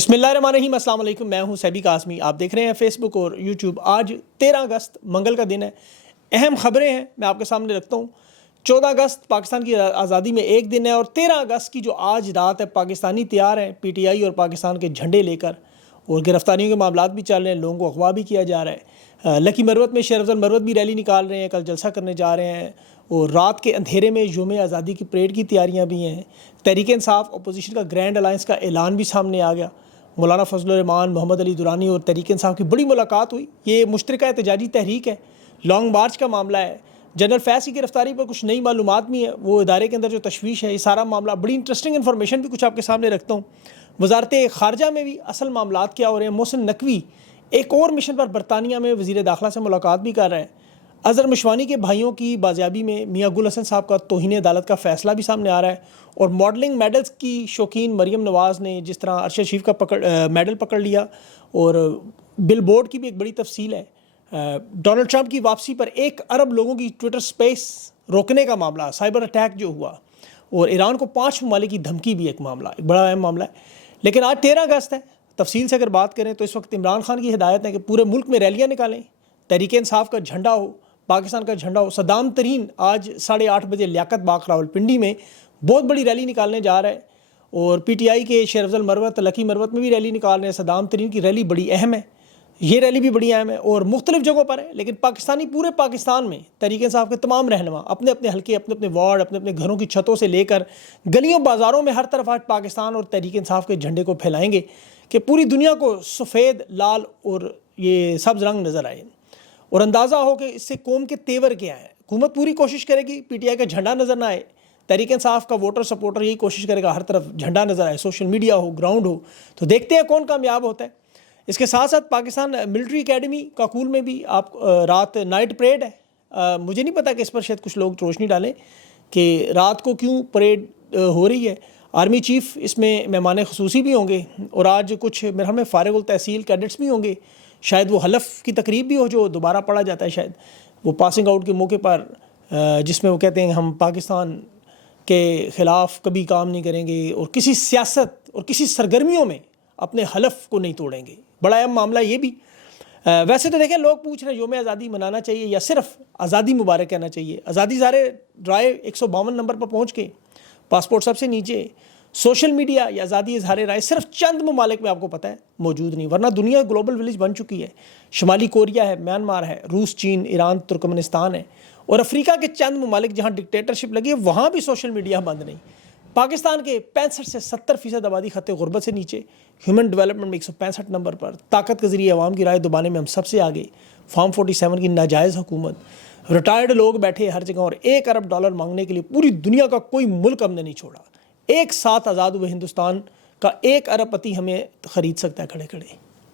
بسم اللہ الرحمن الرحیم، السلام علیکم۔ میں ہوں سیبی قاسمی، آپ دیکھ رہے ہیں فیس بک اور یوٹیوب۔ آج 13 اگست منگل کا دن ہے۔ اہم خبریں ہیں میں آپ کے سامنے رکھتا ہوں۔ 14 اگست پاکستان کی آزادی میں ایک دن ہے، اور 13 اگست کی جو آج رات ہے پاکستانی تیار ہیں پی ٹی آئی اور پاکستان کے جھنڈے لے کر، اور گرفتاریوں کے معاملات بھی چل رہے ہیں، لوگوں کو اغوا بھی کیا جا رہا ہے۔ لکی مروت میں شیر افضل مروت بھی ریلی نکال رہے ہیں، کل جلسہ کرنے جا رہے ہیں، اور رات کے اندھیرے میں یوم آزادی کی پریڈ کی تیاریاں بھی ہیں۔ تحریک انصاف اپوزیشن کا گرینڈ الائنس کا اعلان بھی سامنے آ گیا۔ مولانا فضل الرحمان، محمد علی درانی اور تحریک انصاف کی بڑی ملاقات ہوئی۔ یہ مشترکہ احتجاجی تحریک ہے، لانگ مارچ کا معاملہ ہے۔ جنرل فیض کی گرفتاری پر کچھ نئی معلومات بھی ہیں، وہ ادارے کے اندر جو تشویش ہے، یہ سارا معاملہ بڑی انٹرسٹنگ انفارمیشن بھی کچھ آپ کے سامنے رکھتا ہوں۔ وزارت خارجہ میں بھی اصل معاملات کیا ہو رہے ہیں۔ محسن نقوی ایک اور مشن پر برطانیہ میں وزیر داخلہ سے ملاقات بھی کر رہے ہیں۔ اظہر مشوانی کے بھائیوں کی بازیابی میں میاں گل حسن صاحب کا توہین عدالت کا فیصلہ بھی سامنے آ رہا ہے، اور ماڈلنگ میڈلز کی شوقین مریم نواز نے جس طرح ارشد شریف کا میڈل پکڑ لیا، اور بل بورڈ کی بھی ایک بڑی تفصیل ہے۔ ڈونلڈ ٹرمپ کی واپسی پر 1 ارب لوگوں کی ٹویٹر سپیس روکنے کا معاملہ، سائبر اٹیک جو ہوا، اور ایران کو 5 ممالک کی دھمکی بھی ایک معاملہ، ایک بڑا اہم معاملہ ہے۔ لیکن آج 13 اگست ہے، تفصیل سے اگر بات کریں تو اس وقت عمران خان کی ہدایت ہے کہ پورے ملک میں ریلیاں نکالیں، تحریک انصاف کا جھنڈا ہو، پاکستان کا جھنڈا ہو۔ صدام ترین آج 8:30 بجے لیاقت باغ راولپنڈی میں بہت بڑی ریلی نکالنے جا رہا ہے، اور پی ٹی آئی کے شیر افضل مروت، لکی مروت میں بھی ریلی نکال رہے ہیں۔ صدام ترین کی ریلی بڑی اہم ہے، یہ ریلی بھی بڑی اہم ہے، اور مختلف جگہوں پر ہے، لیکن پورے پاکستان میں تحریک انصاف کے تمام رہنما اپنے اپنے حلقے، اپنے اپنے وارڈ، اپنے اپنے گھروں کی چھتوں سے لے کر گلیوں بازاروں میں ہر طرف آج پاکستان اور تحریک انصاف کے جھنڈے کو پھیلائیں گے کہ پوری دنیا کو سفید، لال اور یہ سبز رنگ نظر آئے، اور اندازہ ہو کہ اس سے قوم کے تیور کیا ہے۔ حکومت پوری کوشش کرے گی پی ٹی آئی کا جھنڈا نظر نہ آئے، تحریک انصاف کا ووٹر سپورٹر یہی کوشش کرے گا ہر طرف جھنڈا نظر آئے، سوشل میڈیا ہو، گراؤنڈ ہو، تو دیکھتے ہیں کون کامیاب ہوتا ہے۔ اس کے ساتھ ساتھ پاکستان ملٹری اکیڈمی کاکول میں بھی آپ رات نائٹ پریڈ ہے۔ مجھے نہیں پتا کہ اس پر شاید کچھ لوگ روشنی ڈالیں کہ رات کو کیوں پریڈ ہو رہی ہے۔ آرمی چیف اس میں مہمان خصوصی بھی ہوں گے، اور آج کچھ میرے خیال میں فارغ التحصیل کیڈٹس بھی ہوں گے، شاید وہ حلف کی تقریب بھی ہو جو دوبارہ پڑھا جاتا ہے، شاید وہ پاسنگ آؤٹ کے موقع پر، جس میں وہ کہتے ہیں ہم پاکستان کے خلاف کبھی کام نہیں کریں گے، اور کسی سیاست اور کسی سرگرمیوں میں اپنے حلف کو نہیں توڑیں گے۔ بڑا اہم معاملہ یہ بھی۔ ویسے تو دیکھیں، لوگ پوچھ رہے ہیں یوم آزادی منانا چاہیے یا صرف آزادی مبارک کہنا چاہیے۔ آزادی ظاہر رائے 152 نمبر پر پہنچ کے پاسپورٹ سب سے نیچے، سوشل میڈیا یا آزادی اظہار رائے صرف چند ممالک میں آپ کو پتہ ہے موجود نہیں، ورنہ دنیا گلوبل ولیج بن چکی ہے۔ شمالی کوریا ہے، میانمار ہے، روس، چین، ایران، ترکمنستان ہے، اور افریقہ کے چند ممالک جہاں ڈکٹیٹرشپ لگی ہے وہاں بھی سوشل میڈیا بند نہیں۔ پاکستان کے 65 سے 70% آبادی خط غربت سے نیچے، ہیومن ڈیولپمنٹ میں 165 نمبر پر، طاقت کے ذریعے عوام کی رائے دبانے میں ہم سب سے آگے، فارم 47 کی ناجائز حکومت، ریٹائرڈ لوگ بیٹھے ہر جگہ، اور $1 ارب مانگنے کے لیے پوری دنیا کا کوئی ملک ہم نے نہیں چھوڑا۔ ایک ساتھ آزاد ہوئے ہندوستان کا 1 ارب پتی ہمیں خرید سکتا ہے کھڑے کھڑے،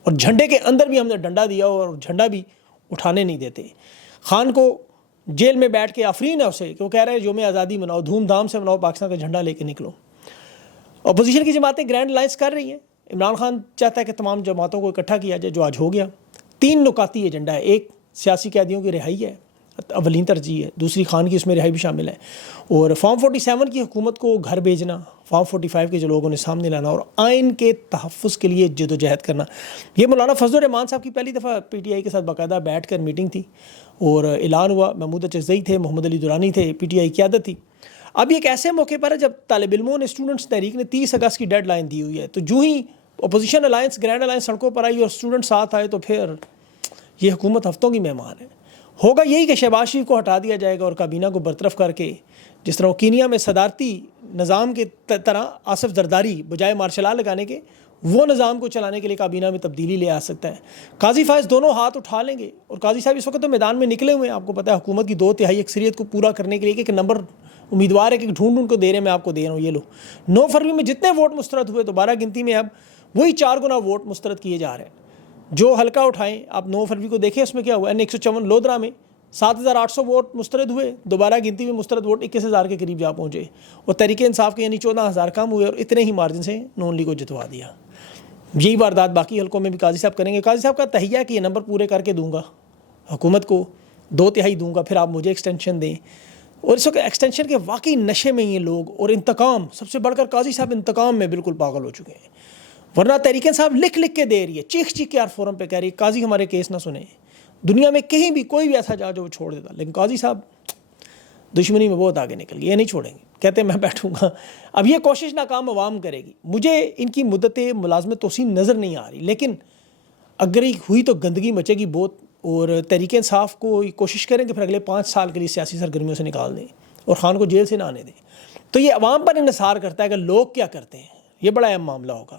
اور جھنڈے کے اندر بھی ہم نے ڈنڈا دیا، اور جھنڈا بھی اٹھانے نہیں دیتے۔ خان کو جیل میں بیٹھ کے آفرین ہے اسے کہ وہ کہہ رہے ہیں یوم آزادی مناؤ، دھوم دھام سے مناؤ، پاکستان کا جھنڈا لے کے نکلو۔ اپوزیشن کی جماعتیں گرینڈ الائنس کر رہی ہیں۔ عمران خان چاہتا ہے کہ تمام جماعتوں کو اکٹھا کیا جائے، جو آج ہو گیا۔ 3 نکاتی ایجنڈا ہے۔ ایک، سیاسی قیدیوں کی رہائی ہے، اولین ترجیح ہے۔ دوسری، خان کی اس میں رہائی بھی شامل ہے، اور فارم 47 کی حکومت کو گھر بھیجنا، فارم 45 کے جو لوگوں نے سامنے لانا، اور آئین کے تحفظ کے لیے جدوجہد کرنا۔ یہ مولانا فضل الرحمان صاحب کی پہلی دفعہ پی ٹی آئی کے ساتھ باقاعدہ بیٹھ کر میٹنگ تھی، اور اعلان ہوا۔ محمود اچکزئی تھے، محمد علی درانی تھے، پی ٹی آئی قیادت تھی۔ اب ایک ایسے موقع پر ہے جب طالب علموں نے، اسٹوڈنٹس تحریک نے 30 اگست کی ڈیڈ لائن دی ہوئی ہے، تو جو ہی اپوزیشن الائنس، گرینڈ الائنس سڑکوں پر آئی اور اسٹوڈنٹ ساتھ آئے، تو پھر یہ حکومت ہفتوں کی مہمان ہے۔ ہوگا یہی کہ شہباز شریف کو ہٹا دیا جائے گا، اور کابینہ کو برطرف کر کے، جس طرح کینیا میں صدارتی نظام کے طرح آصف زرداری بجائے مارشل لا لگانے کے، وہ نظام کو چلانے کے لیے کابینہ میں تبدیلی لے آ سکتا ہے۔ قاضی فائز دونوں ہاتھ اٹھا لیں گے، اور قاضی صاحب اس وقت تو میدان میں نکلے ہوئے ہیں۔ آپ کو پتہ ہے حکومت کی 2/3 اکثریت کو پورا کرنے کے لیے کہ نمبر امیدوار ہے کہ ڈھونڈ کو دے رہے ہیں، میں آپ کو دے رہا ہوں، یہ لو۔ 9 فروری میں جتنے ووٹ مسترد ہوئے، دوبارہ گنتی میں اب وہی 4 گنا ووٹ مسترد کیے جا رہے ہیں۔ جو حلقہ اٹھائیں آپ 9 فروری کو دیکھیں، اس میں کیا ہوا۔ N154 لودرا میں 7,800 ووٹ مسترد ہوئے، دوبارہ گنتی میں مسترد ووٹ 21,000 کے قریب جا پہنچے، اور تحریک انصاف کے یعنی 14,000 کم ہوئے، اور اتنے ہی مارجن سے نون لیگ کو جتوا دیا۔ یہی واردات باقی حلقوں میں بھی قاضی صاحب کریں گے۔ قاضی صاحب کا تہیہ کہ یہ نمبر پورے کر کے دوں گا، حکومت کو 2/3 دوں گا، پھر آپ مجھے ایکسٹینشن دیں۔ اور اس وقت ایکسٹینشن کے واقعی نشے میں یہ لوگ، اور انتقام، سب سے بڑھ کر قاضی صاحب انتقام میں بالکل پاگل ہو چکے ہیں۔ ورنہ تحریک انصاف لکھ لکھ کے دے رہی ہے، چیخ چیخ کے ہر فورم پہ کہہ رہی ہے قاضی ہمارے کیس نہ سنیں. دنیا میں کہیں بھی کوئی بھی ایسا جج وہ چھوڑ دیتا، لیکن قاضی صاحب دشمنی میں بہت آگے نکل گئی، یہ نہیں چھوڑیں گے، کہتے ہیں میں بیٹھوں گا. اب یہ کوشش ناکام عوام کرے گی. مجھے ان کی مدت ملازمت توسیع نظر نہیں آ رہی، لیکن اگر ہوئی تو گندگی مچے گی بہت. اور تحریک انصاف کو کوشش کریں کہ پھر اگلے 5 سال کے لیے سیاسی سرگرمیوں سے نکال دیں اور خان کو جیل سے نہ آنے دیں. تو یہ عوام پر انحصار کرتا ہے کہ لوگ کیا کرتے ہیں، یہ بڑا اہم معاملہ ہوگا.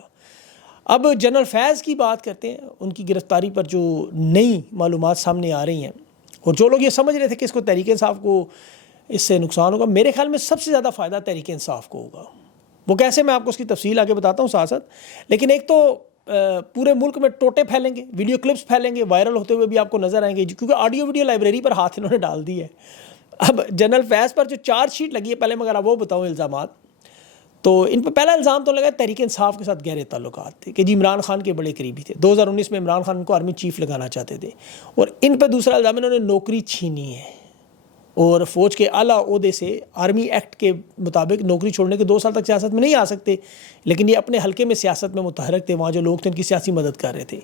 اب جنرل فیض کی بات کرتے ہیں. ان کی گرفتاری پر جو نئی معلومات سامنے آ رہی ہیں، اور جو لوگ یہ سمجھ رہے تھے کہ اس کو تحریک انصاف کو اس سے نقصان ہوگا، میرے خیال میں سب سے زیادہ فائدہ تحریک انصاف کو ہوگا. وہ کیسے، میں آپ کو اس کی تفصیل آگے بتاتا ہوں ساتھ ساتھ. لیکن ایک تو پورے ملک میں ٹوٹے پھیلیں گے، ویڈیو کلپس پھیلیں گے، وائرل ہوتے ہوئے بھی آپ کو نظر آئیں گے، کیونکہ آڈیو ویڈیو لائبریری پر ہاتھ انہوں نے ڈال دی ہے. اب جنرل فیض پر جو چارج شیٹ لگی ہے، پہلے مگر آپ وہ بتاؤں الزامات. تو ان پہ پہلا الزام تو لگا تحریک انصاف کے ساتھ گہرے تعلقات تھے، کہ جی عمران خان کے بڑے قریبی تھے. 2019 میں عمران خان کو آرمی چیف لگانا چاہتے تھے. اور ان پہ دوسرا الزام، انہوں نے نوکری چھینی ہے اور فوج کے اعلیٰ عہدے سے آرمی ایکٹ کے مطابق نوکری چھوڑنے کے 2 سال تک سیاست میں نہیں آ سکتے، لیکن یہ اپنے حلقے میں سیاست میں متحرک تھے، وہاں جو لوگ تھے ان کی سیاسی مدد کر رہے تھے.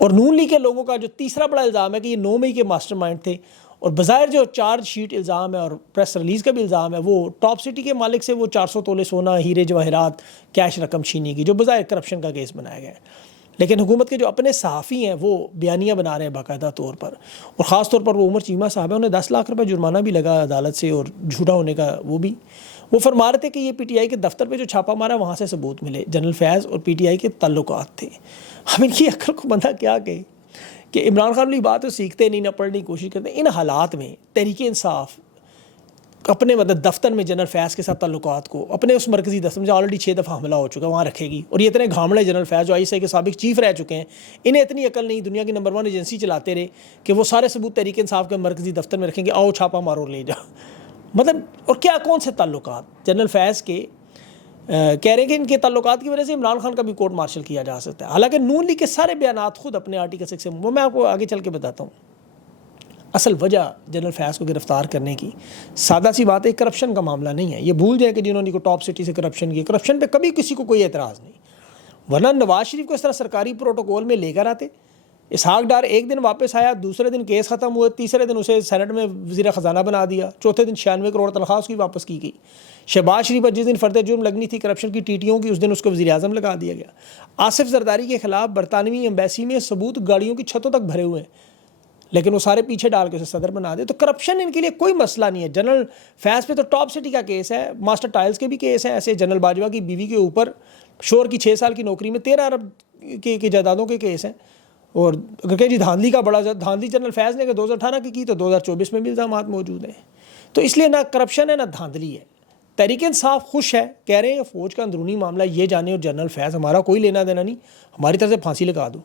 اور نون لیگ کے لوگوں کا جو تیسرا بڑا الزام ہے کہ یہ 9 مئی کے ماسٹر مائنڈ تھے. اور بظاہر جو چارج شیٹ الزام ہے اور پریس ریلیز کا بھی الزام ہے، وہ ٹاپ سٹی کے مالک سے وہ 400 تولے سونا، ہیرے جواہرات، کیش رقم چھینی کی، جو بظاہر کرپشن کا کیس بنایا گیا ہے. لیکن حکومت کے جو اپنے صحافی ہیں وہ بیانیہ بنا رہے ہیں باقاعدہ طور پر، اور خاص طور پر وہ عمر چیمہ صاحب ہیں، انہیں 10 لاکھ روپے جرمانہ بھی لگا عدالت سے، اور جھوٹا ہونے کا وہ بھی. وہ فرما رہے تھے کہ یہ پی ٹی آئی کے دفتر پہ جو چھاپا مارا وہاں سے ثبوت ملے، جنرل فیض اور پی ٹی آئی کے تعلقات تھے. اب ان کی عقل کو بندہ کیا کہے کہ عمران خان والی بات تو سیکھتے نہیں، نہ پڑھنے کی کوشش کرتے. ان حالات میں تحریک انصاف اپنے دفتر میں جنرل فیض کے ساتھ تعلقات کو اپنے اس مرکزی دفتر میں آلریڈی 6 دفعہ حملہ ہو چکا وہاں رکھے گی. اور یہ اتنے گھامڑے جنرل فیض جو ISI کے سابق چیف رہ چکے ہیں، انہیں اتنی عقل نہیں، دنیا کی نمبر 1 ایجنسی چلاتے رہے، کہ وہ سارے ثبوت تحریک انصاف کے مرکزی دفتر میں رکھیں گے، آؤ چھاپا مارو اور لے جاؤ. مطلب اور کیا کون سے تعلقات جنرل فیض کے کہہ رہے ہیں کہ ان کے تعلقات کی وجہ سے عمران خان کا بھی کورٹ مارشل کیا جا سکتا ہے. حالانکہ نون لیگ کے سارے بیانات خود اپنے آرٹیکل 6 سے، وہ میں آپ کو آگے چل کے بتاتا ہوں. اصل وجہ جنرل فیض کو گرفتار کرنے کی سادہ سی بات ہے، کرپشن کا معاملہ نہیں ہے. یہ بھول جائیں کہ جنہوں نے کو ٹاپ سٹی سے کرپشن کی، کرپشن پہ کبھی کسی کو کوئی اعتراض نہیں، ورنہ نواز شریف کو اس طرح سرکاری پروٹوکول میں لے کر آتے. اسحاق ڈار ایک دن واپس آیا، دوسرے دن کیس ختم ہوئے، تیسرے دن اسے سینٹ میں وزیر خزانہ بنا دیا، چوتھے دن 96 کروڑ تنخواہ اس کی واپس کی گئی. شہباز شریف پر جس دن فرد جرم لگنی تھی کرپشن کی TTO کی، اس دن اس کو وزیر اعظم لگا دیا گیا. آصف زرداری کے خلاف برطانوی ایمبیسی میں ثبوت گاڑیوں کی چھتوں تک بھرے ہوئے ہیں، لیکن وہ سارے پیچھے ڈال کے اسے صدر بنا دے. تو کرپشن ان کے لیے کوئی مسئلہ نہیں ہے. جنرل فیض پہ تو ٹاپ سٹی کا کیس ہے، ماسٹر ٹائلز کے بھی کیس ہیں ایسے. جنرل باجوہ کی بیوی کے اوپر شور کی 6 سال کی نوکری میں 13 ارب کی جائیدادوں کے کیس ہیں. اور اگر کہ جی دھاندلی کا بڑا دھاندلی جنرل فیض نے کہ 2018 کی تو 2024 میں بھی الزامات موجود ہیں. تو اس لیے نہ کرپشن ہے نہ دھاندلی ہے. تحریک انصاف خوش ہے، کہہ رہے ہیں فوج کا اندرونی معاملہ یہ جانے اور جنرل فیض ہمارا کوئی لینا دینا نہیں، ہماری طرف سے پھانسی لگا دو.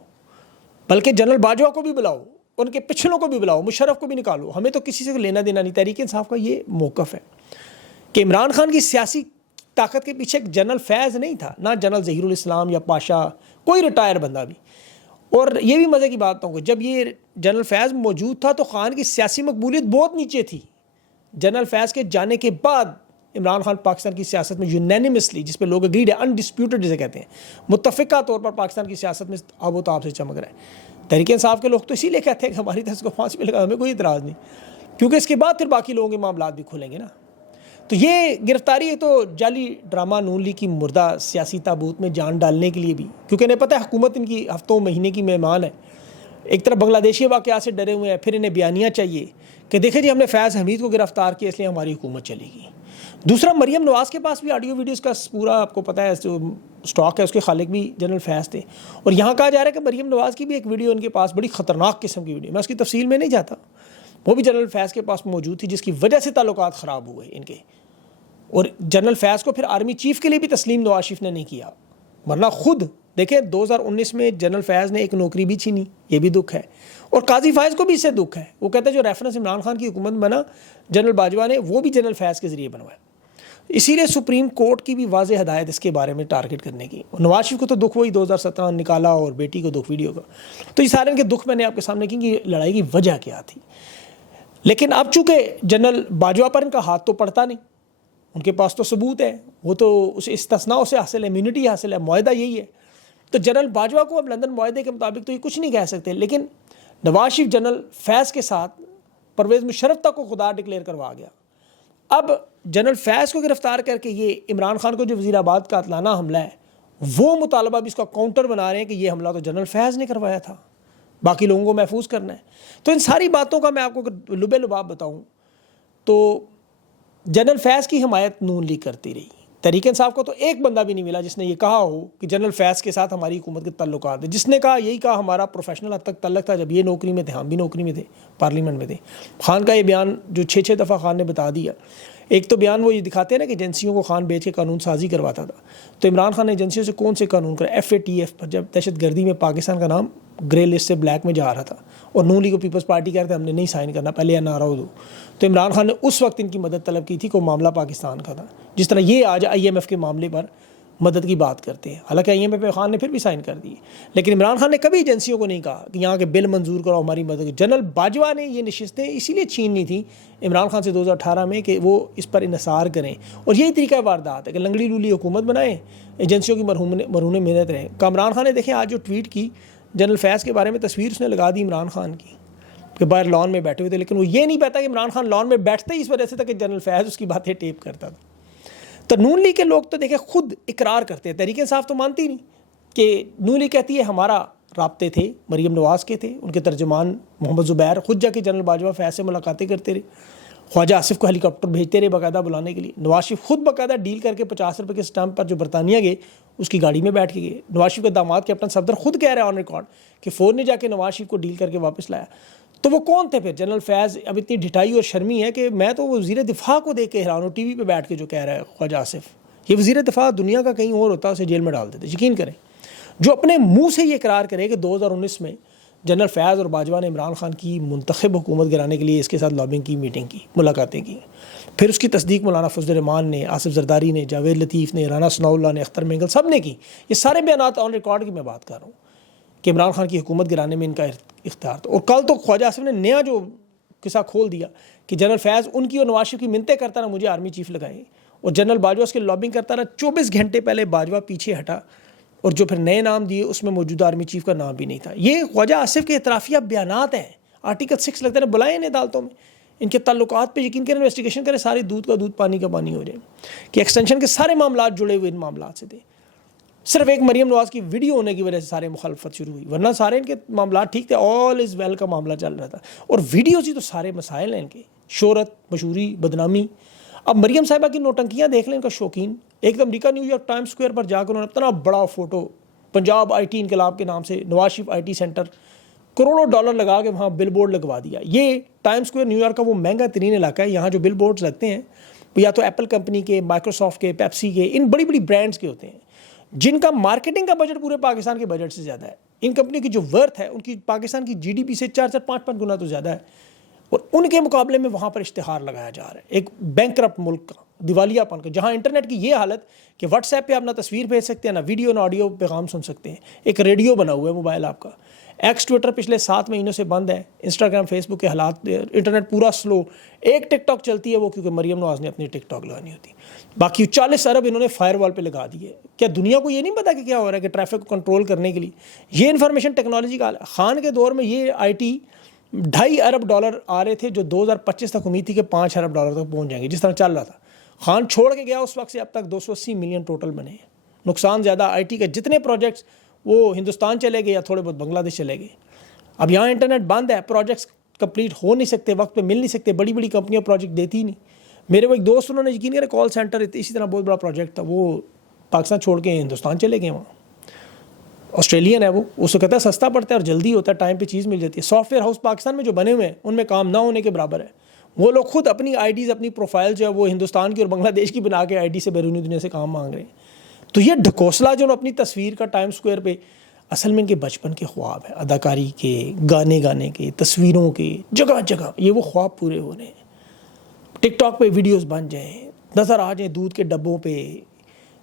بلکہ جنرل باجوہ کو بھی بلاؤ، ان کے پچھلوں کو بھی بلاؤ، مشرف کو بھی نکالو، ہمیں تو کسی سے لینا دینا نہیں. تحریک انصاف کا یہ موقف ہے کہ عمران خان کی سیاسی طاقت کے پیچھے جنرل فیض نہیں تھا، نہ جنرل ظہیر الاسلام یا پاشا، کوئی ریٹائر بندہ بھی. اور یہ بھی مزے کی بات کہ جب یہ جنرل فیض موجود تھا تو خان کی سیاسی مقبولیت بہت نیچے تھی. جنرل فیض کے جانے کے بعد عمران خان پاکستان کی سیاست میں یونینیمسلی، جس پہ لوگ اگریڈ ہے، انڈسپیوٹڈ جسے کہتے ہیں، متفقہ طور پر پاکستان کی سیاست میں آب و تاب سے چمک رہا ہے. تحریک انصاف کے لوگ تو اسی لیے کہتے ہیں کہ ہماری طرف کو پھانسی پہ لگا، ہمیں کوئی اعتراض نہیں، کیونکہ اس کے بعد پھر باقی لوگوں کے معاملات بھی کھلیں گے نا. تو یہ گرفتاری ہے تو جعلی ڈرامہ نون لیگ کی مردہ سیاسی تابوت میں جان ڈالنے کے لیے بھی، کیونکہ انہیں پتہ ہے حکومت ان کی ہفتوں مہینے کی مہمان ہے. ایک طرف بنگلہ دیشی واقعات سے ڈرے ہوئے ہیں، پھر انہیں بیانیہ چاہیے کہ دیکھیں جی ہم نے فیض حمید کو گرفتار کیا اس لیے ہماری حکومت چلے گی. دوسرا، مریم نواز کے پاس بھی آڈیو ویڈیوز کا پورا آپ کو پتہ ہے اسٹاک ہے، اس کے خالق بھی جنرل فیض تھے. اور یہاں کہا جا رہا ہے کہ مریم نواز کی بھی ایک ویڈیو ان کے پاس بڑی خطرناک قسم کی ویڈیو، میں اس کی تفصیل میں نہیں جاتا، وہ بھی جنرل فیض کے پاس موجود تھی، جس کی وجہ سے تعلقات خراب ہوئے ان کے. اور جنرل فیض کو پھر آرمی چیف کے لیے بھی تسلیم نواز شریف نے نہیں کیا، ورنہ خود دیکھیں 2019 میں جنرل فیض نے ایک نوکری بھی چھینی، یہ بھی دکھ ہے. اور قاضی فائز کو بھی اس سے دکھ ہے، وہ کہتا ہے جو ریفرنس عمران خان کی حکومت بنا جنرل باجوہ نے، وہ بھی جنرل فیض کے ذریعے بنوایا. اسی لیے سپریم کورٹ کی بھی واضح ہدایت اس کے بارے میں ٹارگٹ کرنے کی. نواز شریف کو تو دکھ وہی 2017 نکالا، اور بیٹی کو دکھ ویڈیو کا. تو یہ سارے ان کے دکھ میں نے آپ کے سامنے کی کہ لڑائی کی وجہ کیا تھی. لیکن اب چونکہ جنرل باجوہ پر ان کا ہاتھ تو پڑتا نہیں، ان کے پاس تو ثبوت ہے، وہ تو اس استثناء سے حاصل ہے، امیونٹی حاصل ہے، معاہدہ یہی ہے. تو جنرل باجوہ کو اب لندن معاہدے کے مطابق تو یہ کچھ نہیں کہہ سکتے، لیکن نواز شریف جنرل فیض کے ساتھ پرویز مشرف تک کو خدا ڈکلیئر کروا گیا۔ اب جنرل فیض کو گرفتار کر کے یہ عمران خان کو جو وزیر آباد کا قاتلانہ حملہ ہے وہ مطالبہ بھی اس کا کاؤنٹر بنا رہے ہیں کہ یہ حملہ تو جنرل فیض نے کروایا تھا، باقی لوگوں کو محفوظ کرنا ہے۔ تو ان ساری باتوں کا میں آپ کو لب لباب بتاؤں تو جنرل فیض کی حمایت نون لیگ کرتی رہی۔ تحریک انصاف کو تو ایک بندہ بھی نہیں ملا جس نے یہ کہا ہو کہ جنرل فیض کے ساتھ ہماری حکومت کے تعلقات ہیں۔ جس نے کہا یہی کہا ہمارا پروفیشنل حد تک تعلق تھا، جب یہ نوکری میں تھے ہم بھی نوکری میں تھے، پارلیمنٹ میں تھے۔ خان کا یہ بیان جو 6 دفعہ خان نے بتا دیا، ایک تو بیان وہ یہ دکھاتے ہیں نا کہ ایجنسیوں کو خان بیچ کے قانون سازی کرواتا تھا، تو عمران خان نے ایجنسیوں سے کون سے قانون کرے؟ FATF پر جب دہشت گردی میں پاکستان کا نام گرے لسٹ سے بلیک میں جا رہا تھا اور نون لیگ کو پیپلز پارٹی کہتے ہم نے نہیں سائن کرنا، پہلے یہ نعرہ دو، تو عمران خان نے اس وقت ان کی مدد طلب کی تھی کہ معاملہ پاکستان کا تھا، جس طرح یہ آج IMF کے معاملے پر مدد کی بات کرتے ہیں۔ حالانکہ IMF خان نے پھر بھی سائن کر دی، لیکن عمران خان نے کبھی ایجنسیوں کو نہیں کہا کہ یہاں کے بل منظور کرو ہماری مدد۔ جنرل باجوہ نے یہ نشستیں اسی لیے چھیننی تھیں عمران خان سے 2018 میں کہ وہ اس پر انحصار کریں، اور یہی طریقہ واردات ہے کہ لنگڑی لولی حکومت بنائیں، ایجنسیوں کی مرہون محنت رہیں۔ عمران خان نے دیکھیں آج جو ٹویٹ کی جنرل فیض کے بارے میں، تصویر اس نے لگا دی عمران خان کی کہ باہر لان میں بیٹھے ہوئے تھے، لیکن وہ یہ نہیں پتا کہ عمران خان لان میں بیٹھتے ہی اس وجہ سے تھا کہ جنرل فیض اس کی باتیں ٹیپ کرتا تھا۔ تو نون لیگ کے لوگ تو دیکھیں خود اقرار کرتے ہیں، تحریک انصاف تو مانتی نہیں، کہ نون لیگ کہتی ہے ہمارا رابطے تھے، مریم نواز کے تھے، ان کے ترجمان محمد زبیر خود جا کے جنرل باجوہ فیض سے ملاقاتیں کرتے رہے، خواجہ آصف کو ہیلی کاپٹر بھیجتے رہے باقاعدہ بلانے کے لیے، نواز شریف خود باقاعدہ ڈیل کر کے 50 روپے کے اسٹمپ پر جو برطانیہ گئے اس کی گاڑی میں بیٹھ کے گئے۔ نواز شریف کے داماد کیپٹن صفدر خود کہہ رہا ہے آن ریکارڈ کہ فون نے جا کے نواز شریف کو ڈیل کر کے واپس لایا۔ تو وہ کون تھے پھر؟ جنرل فیض اب اتنی ڈھٹائی اور شرمی ہے کہ میں تو وزیر دفاع کو دیکھ کے حیران ہوں، TV پہ بیٹھ کے جو کہہ رہا ہے خواجہ آصف، یہ وزیر دفاع دنیا کا کہیں اور ہوتا اسے جیل میں ڈال دیتے۔ یقین کریں، جو اپنے منہ سے یہ اقرار کرے کہ 2019 میں جنرل فیض اور باجوہ نے عمران خان کی منتخب حکومت گرانے کے لیے اس کے ساتھ لابنگ کی، میٹنگ کی، ملاقاتیں کی، پھر اس کی تصدیق مولانا فضل الرحمان نے، آصف زرداری نے، جاوید لطیف نے، رانا ثناء اللہ نے، اختر مینگل سب نے کی۔ یہ سارے بیانات آن ریکارڈ کی میں بات کر رہا ہوں کہ عمران خان کی حکومت گرانے میں ان کا اختیار تھا۔ اور کل تو خواجہ آصف نے نیا جو قصہ کھول دیا کہ جنرل فیض ان کی اور نواز شریف کی منتیں کرتا رہا مجھے آرمی چیف لگائیں، اور جنرل باجوہ اس کے لابنگ کرتا رہا۔ 24 گھنٹے پہلے باجوہ پیچھے ہٹا، اور جو پھر نئے نام دیے اس میں موجودہ آرمی چیف کا نام بھی نہیں تھا۔ یہ خواجہ آصف کے اعترافیہ بیانات ہیں، آرٹیکل 6 لگتا ہے، بلائیں انہیں عدالتوں میں، ان کے تعلقات پہ یقین کریں، انویسٹیگیشن کریں، سارے دودھ کا دودھ پانی کا پانی ہو جائے کہ ایکسٹینشن کے سارے معاملات جڑے ہوئے ان معاملات سے تھے۔ صرف ایک مریم نواز کی ویڈیو ہونے کی وجہ سے سارے مخالفت شروع ہوئی، ورنہ سارے ان کے معاملات ٹھیک تھے، آل از ویل کا معاملہ چل رہا تھا، اور ویڈیوز ہی تو سارے مسائل ہیں ان کے، شہرت، مشہوری، بدنامی۔ اب مریم صاحبہ کی نوٹنکیاں دیکھ لیں ان کا شوقین، ایک دم امریکہ نیو یارک ٹائمز اسکوائر پر جا کر انہوں نے اتنا بڑا فوٹو پنجاب IT انقلاب کے نام سے، نواز شریف IT سینٹر، کروڑوں ڈالر لگا کے وہاں بل بورڈ لگوا دیا۔ یہ ٹائمز اسکوائر نیو یارک کا وہ مہنگا ترین علاقہ ہے، یہاں جو بل بورڈز لگتے ہیں وہ یا تو ایپل کمپنی کے، مائکروسافٹ کے، پیپسی کے، ان بڑی بڑی برانڈز کے ہوتے ہیں، جن کا مارکیٹنگ کا بجٹ پورے پاکستان کے بجٹ سے زیادہ ہے۔ ان کمپنی کی جو ورتھ ہے ان کی پاکستان کی GDP سے 4 5 گنا تو زیادہ ہے، اور ان کے مقابلے میں وہاں پر اشتہار لگایا جا رہا ہے ایک بینکرپٹ ملک کا، دیوالیہ پن کا، جہاں انٹرنیٹ کی یہ حالت کہ واٹس ایپ پہ آپ نہ تصویر بھیج سکتے ہیں، نہ ویڈیو نہ آڈیو پیغام سن سکتے ہیں، ایک ریڈیو بنا ہوا ہے موبائل آپ کا۔ ایکس ٹویٹر پچھلے 7 مہینوں سے بند ہے، انسٹاگرام فیس بک کے حالات، انٹرنیٹ پورا سلو، ایک ٹک ٹاک چلتی ہے وہ کیونکہ مریم نواز نے اپنی ٹک ٹاک لگانی ہوتی، باقی 40 ارب انہوں نے فائر وال پہ لگا دی ہے۔ کیا دنیا کو یہ نہیں پتا کہ کیا ہو رہا ہے کہ ٹریفک کو کنٹرول کرنے کے لیے یہ انفارمیشن ٹیکنالوجی کا خان کے دور میں یہ IT $2.5 ارب آ رہے تھے، جو 2025 تک امید تھی کہ $5 ارب تک پہنچ جائیں گے، جس طرح چل رہا تھا۔ خان چھوڑ کے گیا اس وقت سے اب تک 280 ملین ٹوٹل بنے ہیں، نقصان زیادہ IT کے جتنے پروجیکٹس وہ ہندوستان چلے گئے یا تھوڑے بہت بنگلہ دیش چلے گئے۔ اب یہاں انٹرنیٹ بند ہے، پروجیکٹس کمپلیٹ ہو نہیں سکتے، وقت پہ مل نہیں سکتے، بڑی بڑی کمپنیاں پروجیکٹ دیتی ہی نہیں۔ میرے وہ ایک دوست انہوں نے یقین کرے کال سینٹر اسی طرح بہت بڑا پروجیکٹ تھا، وہ پاکستان چھوڑ کے ہندوستان چلے گئے، وہاں آسٹریلین ہے وہ، اس کو کہتا ہے سستا پڑتا ہے اور جلدی ہوتا ہے، ٹائم پہ چیز مل جاتی ہے۔ سافٹ ویئر ہاؤس پاکستان میں جو بنے ہوئے ہیں ان میں کام نہ ہونے کے برابر ہے، وہ لوگ خود اپنی IDs اپنی پروفائل جو ہے وہ ہندوستان کی اور بنگلہ دیش کی بنا کے ID سے بیرونی دنیا سے کام مانگ رہے ہیں۔ تو یہ ڈھکوسلا جو اپنی تصویر کا ٹائم اسکوائر پہ، اصل میں ان کے بچپن کے خواب ہیں، اداکاری کے، گانے کے، تصویروں کے، جگہ جگہ یہ وہ خواب پورے ہو رہے ہیں۔ ٹک ٹاک پہ ویڈیوز بن جائیں، نظر آ جائیں دودھ کے ڈبوں پہ،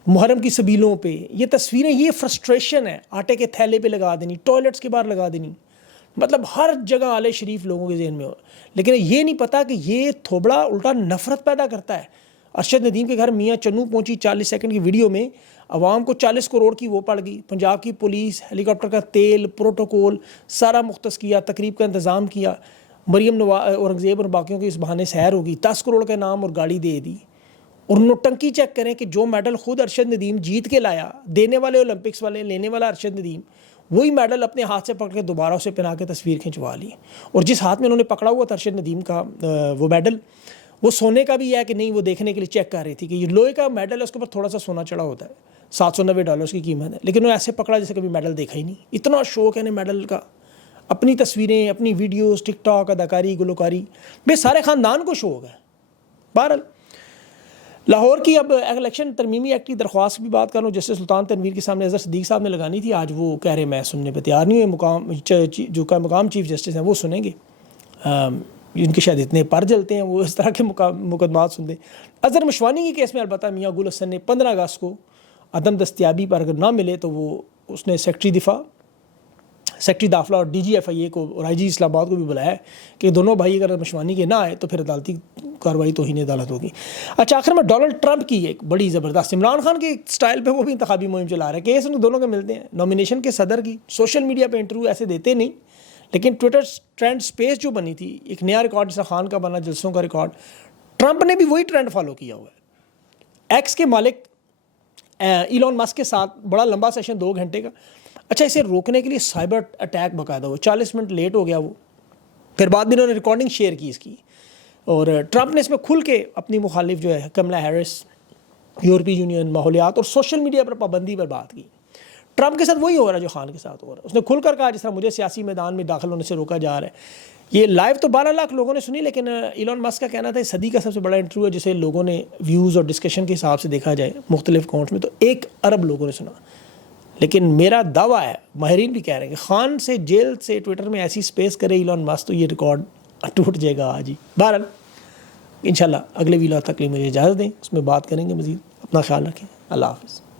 محرم کی سبیلوں پہ، یہ تصویریں، یہ فرسٹریشن ہے، آٹے کے تھیلے پہ لگا دینی، ٹوائلٹس کے باہر لگا دینی، مطلب ہر جگہ آل شریف لوگوں کے ذہن میں ہو، لیکن یہ نہیں پتا کہ یہ تھوبڑا الٹا نفرت پیدا کرتا ہے۔ ارشد ندیم کے گھر میاں چنو پہنچی 40 سیکنڈ کی ویڈیو میں، عوام کو 40 کروڑ کی وہ پڑ گئی. پنجاب کی پولیس ہیلی کاپٹر کا تیل پروٹوکول سارا مختص کیا, تقریب کا انتظام کیا, مریم اورنگزیب اور باقیوں کی اس بہانے سیر ہوگی, 10 کروڑ کا نام اور گاڑی دے دی. اور نوٹنکی چیک کریں کہ جو میڈل خود ارشد ندیم جیت کے لایا, دینے والے اولمپکس والے, لینے والا ارشد ندیم, وہی میڈل اپنے ہاتھ سے پکڑ کے دوبارہ اسے پہنا کے تصویر کھنچوا لی. اور جس ہاتھ میں انہوں نے پکڑا ہوا تھا ارشد ندیم کا وہ میڈل, وہ سونے کا بھی ہے کہ نہیں, وہ دیکھنے کے لیے چیک کر رہی تھی کہ یہ لوہے کا میڈل ہے, اس کے اوپر تھوڑا سا سونا چڑھا ہوتا ہے, $790 کی قیمت ہے, لیکن انہوں نے ایسے پکڑا جیسے کبھی میڈل دیکھا ہی نہیں. اتنا شوق ہے انہیں میڈل کا, اپنی تصویریں, اپنی ویڈیوز, ٹک ٹاک, اداکاری, گلوکاری, بے سارے خاندان کو شوق ہے. بہرحال لاہور کی اب الیکشن ترمیمی ایکٹ کی درخواست بھی بات کروں, جسٹس سلطان تنویر کے سامنے اظہر صدیق صاحب نے لگانی تھی, آج وہ کہہ رہے میں سننے پہ تیار نہیں ہوئے. جو کا مقام چیف جسٹس ہیں وہ سنیں گے, ان کے شاید اتنے پر جلتے ہیں وہ اس طرح کے مقدمات سنتے ہیں. اظہر مشوانی کے کیس میں البتہ میاں گل حسن نے 15 اگست کو عدم دستیابی پر اگر نہ ملے تو وہ اس نے سیکٹری داخلہ اور DG FIA کو اور IG اسلام آباد کو بھی بلایا ہے کہ دونوں بھائی اگر مشوانی کے نہ آئے تو پھر عدالتی کارروائی توہین عدالت ہوگی. اچھا, آخر میں ڈونلڈ ٹرمپ کی ایک بڑی زبردست, عمران خان کے سٹائل پہ وہ بھی انتخابی مہم چلا رہے ہیں, کیس ان دونوں کے ملتے ہیں. نامینیشن کے صدر کی سوشل میڈیا پہ انٹرویو ایسے دیتے نہیں, لیکن ٹویٹر ٹرینڈ سپیس جو بنی تھی, ایک نیا ریکارڈ جیسا خان کا بنا, جلسوں کا ریکارڈ, ٹرمپ نے بھی وہی ٹرینڈ فالو کیا ہوا ہے. ایکس کے مالک ایلون مسک کے ساتھ بڑا لمبا سیشن 2 گھنٹے کا. اچھا, اسے روکنے کے لیے سائبر اٹیک باقاعدہ ہو, 40 منٹ لیٹ ہو گیا وہ, پھر بعد میں انہوں نے ریکارڈنگ شیئر کی اس کی, اور ٹرمپ نے اس میں کھل کے اپنی مخالف جو ہے کملا ہیرس, یورپی یونین, ماحولیات اور سوشل میڈیا پر پابندی پر بات کی. ٹرمپ کے ساتھ وہی ہو رہا ہے جو خان کے ساتھ ہو رہا ہے. اس نے کھل کر کہا جس طرح مجھے سیاسی میدان میں داخل ہونے سے روکا جا رہا ہے. یہ لائیو تو 12 لاکھ لوگوں نے سنی, لیکن ایلون مسک کا کہنا تھا صدی کا سب سے بڑا انٹرویو ہے جسے لوگوں نے ویوز اور ڈسکشن کے حساب سے دیکھا جائے مختلف اکاؤنٹس میں تو 1 ارب لوگوں نے سنا. لیکن میرا دعویٰ ہے, ماہرین بھی کہہ رہے ہیں کہ خان سے جیل سے ٹویٹر میں ایسی سپیس کرے ایلون مسک تو یہ ریکارڈ ٹوٹ جائے گا آج ہی. بہرحال انشاءاللہ اگلے ویلاگ تک لیے مجھے اجازت دیں, اس میں بات کریں گے مزید. اپنا خیال رکھیں, اللہ حافظ.